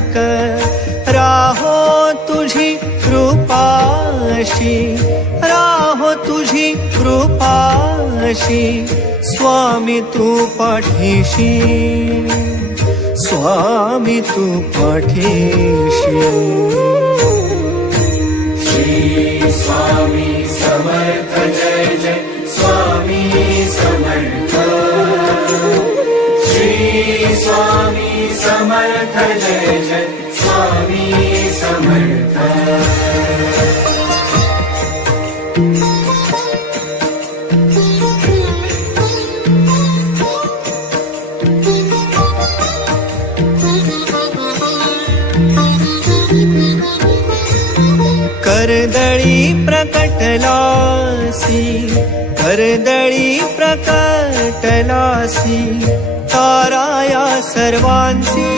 पालक राहो तुझी कृपाशी, राहो तुझी कृपाशी, स्वामी तू पाठीशी, स्वामी तू पाठीशी. श्री स्वामी समर्थ जय जय स्वामी समर्थ. श्री स्वामी समर्थ जय जय स्वामी समर्थ. कर्दळी प्रकटलासी, कर्दळी प्रकटलासी, ताराया सर्वांसी